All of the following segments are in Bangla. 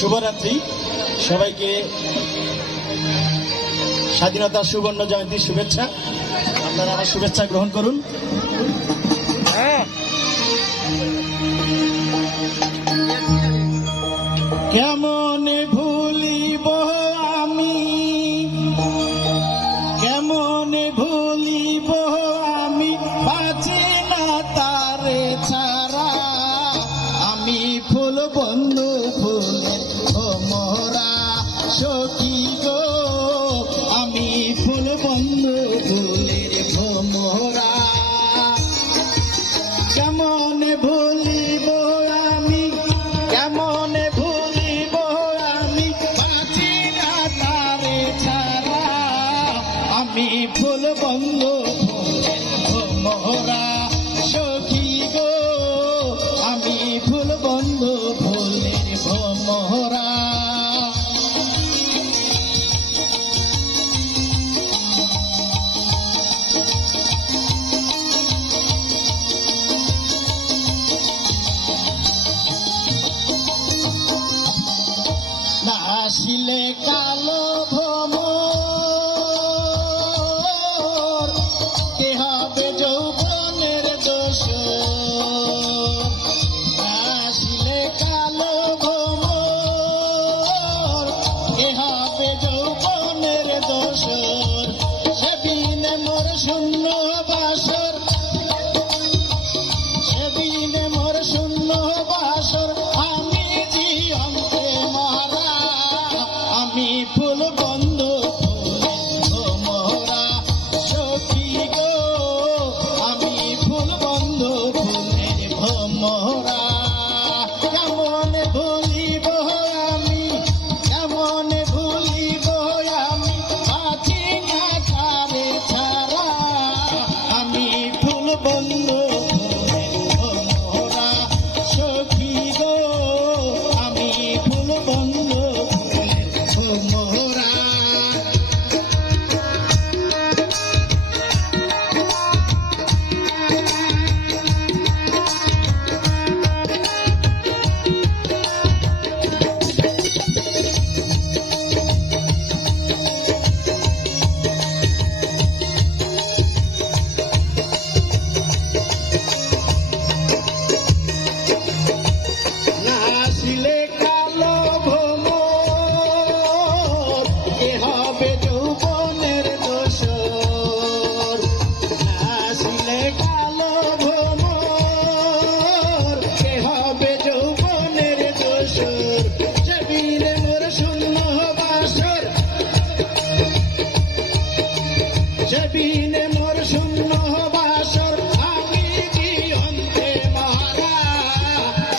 শুভরাত্রি। সবাইকে স্বাধীনতা সুবর্ণ জয়ন্তীর শুভেচ্ছা। আপনারা আমার শুভেচ্ছা গ্রহণ করুন। কেমনে ভুলিব আমি, কেমনে ভুলিব আমি, বাঁচি না তারে ছাড়া। আমি ফুল বন্ধু ফুলের ভোমরা সখী গো, আমি ফুল বন্ধু ফুলের ভোমরা। কেমনে ভুলিব আমি, কেমনে ভুলিব আমি, বাঁচি না তারে ছাড়া। আমি ফুল বন্ধু ফুলের ভোমরা সখী গো, আমি ফুল বন্ধু ফুলের ভোমরা। আসিলে কালো ভ্রমর, কে হবে যৌবনের দোষর। আসিলে কালো ভ্রমর, কে হবে যৌবনের দোষর। সেদিনে মোর শূন্য বাসর, সেদিনে মোর শূন্য বাসর। আমি জীবনকে মারা, আমি ফুল বন্ধু ফুলের ভোমরা সখী গো, আমি ফুল বন্ধু ফুলের ভোমরা। কেমন ভুলিব আমি, কেমন ভুলিব আমি, বাঁচি না তারে ছাড়া। আমি ফুল বন্ধু ফুলের ভোমরা সখী গো, আমি ফুল বন্ধু ফুলের ভোমরা। আসিলে কালো ভ্রমর, কে হবে যৌবনের দোষর। আসিলে কালো ভ্রমর, কে হবে যৌবনের দোষর। সেদিনে মোর শূন্য বাসর, সেদিনে মোর শূন্য বাসর। আমি জীবনকে মারা,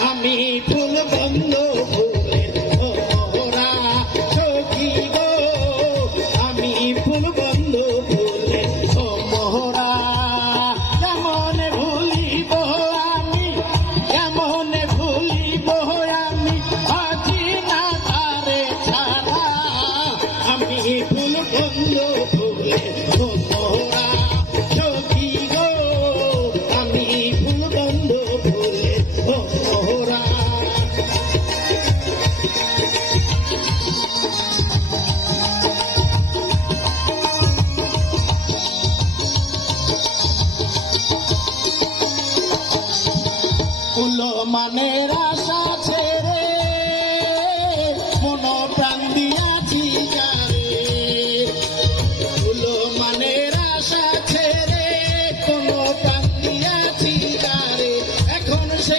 আমি ফুল বন্ধু ফুলের ভোমরা সখী গো, আমি ফুল বন্ধু ফুলের ভোমরা। কেমন ভুলিব আমি, কেমন ভুলিব আমি, বাঁচি না তারে ছাড়া। আমি ফুল বন্ধু ফুলের ভোমরা সখী গো, আমি ফুল বন্ধু ফুলের ভোমরা। ফুল মানের আশা ছেড়ে মন প্রাণ দিয়াছি যারে। ফুল মানের আশা ছেড়ে কোন প্রাণ দিয়াছি যারে। এখন সে